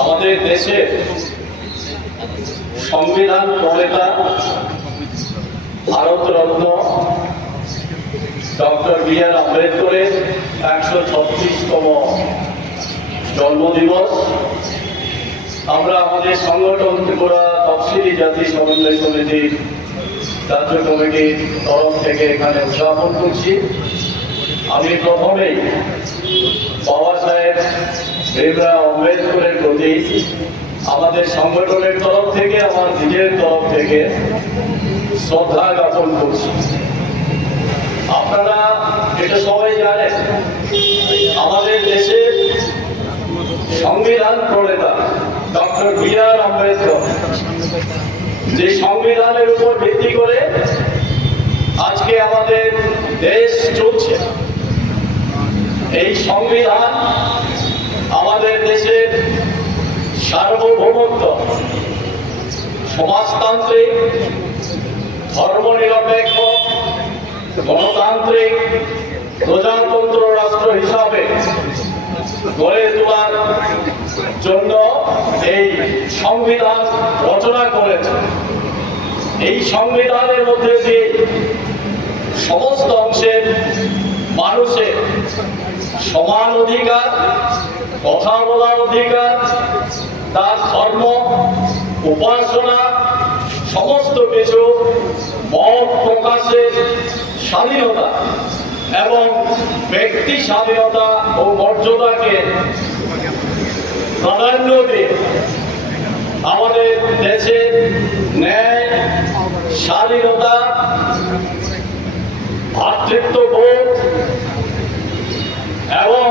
আমাদের দেশে সংবিধান প্রণেতা ভারতরত্ন ডক্টর বি.আর. আম্বেদকরের ১৩৬তম জন্মদিবস আমরা আমাদের সংগঠন ত্রিপুরা তফসিলি জাতি সমন্বয় সমিতির রাজ্য কমিটির তরফ থেকে এখানে উদযাপন করছি। আমি প্রথমেই বাবা সাহেব ভীমরাও আম্বেদকরের প্রতি আমাদের সংগঠনের তরফ থেকে আমার নিজের তরফ থেকে শ্রদ্ধা জ্ঞাপন করছি। আপনারা এটা সবাই জানেন, আমাদের দেশের সংবিধান প্রণেতা ডক্টর বি.আর. আম্বেদকর যে সংবিধানের উপর ভিত্তি করে আজকে আমাদের দেশ চলছে, এই সংবিধান আমাদের দেশের সার্বভৌমত্ব, সমাজতান্ত্রিক, ধর্মনিরপেক্ষ, গণতান্ত্রিক, প্রজাতন্ত্র রাষ্ট্র হিসাবে গড়ে তোলার জন্য এই সংবিধান রচনা করেছে। এই সংবিধানের মধ্যে দিয়ে সমস্ত অংশের মানুষের সমান অধিকার, কথা বলার অধিকার, তার ধর্ম, উপাসনা, সমস্ত কিছু মত প্রকাশের স্বাধীনতা এবং ব্যক্তি স্বাধীনতা ও মর্যাদাকে প্রাধান্য দিয়ে আমাদের দেশের ন্যায়, স্বাধীনতা, ভ্রাতৃত্ববোধ এবং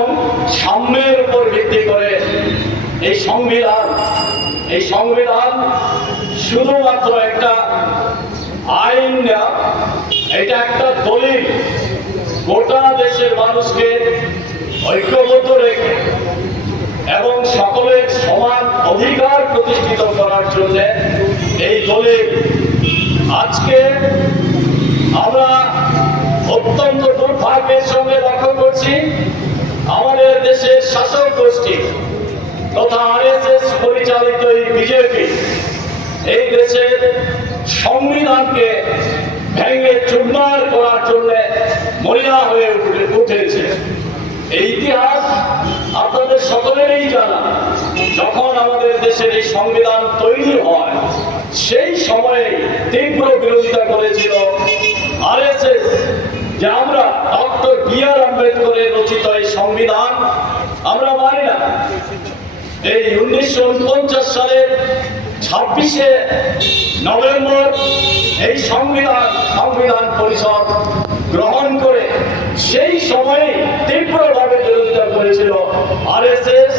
সাম্যের উপর ভিত্তি করে এই সংবিধান শুধুমাত্র একটা আইন না, এটা একটা দলিল গোটা দেশের মানুষকে ঐক্যবদ্ধ রেখে এবং সকলের সমান অধিকার প্রতিষ্ঠিত করার জন্য এই দলিল। আজকে আমরা অত্যন্ত দুর্ভাগ্যের সঙ্গে লক্ষ্য করছি, আমাদের দেশের শাসক গোষ্ঠী তথা আরএসএস পরিচালিত এই বিজেপি এই দেশের সংবিধানকে ভেঙে চুরমার করার জন্য মরিয়া হয়ে উঠেছে। এই ইতিহাস আপনাদের সকলেরই জানা। যখন আমাদের দেশের এই সংবিধান তৈরি হয়, সেই সময়ে তীব্র বিরোধিতা করেছিল আরএসএস যে আমরা ডক্টর বি.আর. আম্বেদকরের রচিত এই সংবিধান আমরা মানি না। এই 1949 সালের 26শে নভেম্বর এই সংবিধান পরিষদ গ্রহণ করে সেই সময়ে তীব্রভাবে বিরোধিতা করেছিল আরএসএস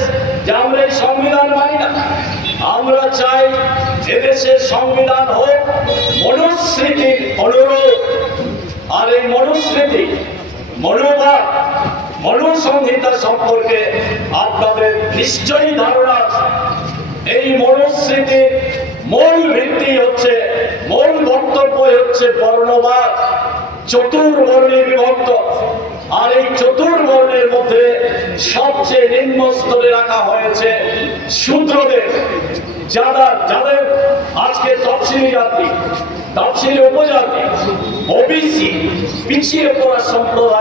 যে আমরা এই সংবিধান মানি না। আমরা চাই এদেশের সংবিধান হোক মনুস্মৃতির অনুরূপ। আর এই মনুস্মৃতি, মনোভাব, মনুসংহিতা সম্পর্কে আপনাদের নিশ্চয়ই ধারণা আছে। এই মনুস্মৃতির মূল ভিত্তি হচ্ছে, মূল বক্তব্য হচ্ছে বর্ণবাদ, চতুর্বর্ণে বিভক্ত। আর এই চতুর্বর্ণের মধ্যে সবচেয়ে নিম্ন স্তরে রাখা হয়েছে শূদ্রদের, যাদের আজকে তফসিলি জাতি, তফসিলি উপজাতি, ওবিসি, পিছিয়ে পড়া সম্প্রদায়।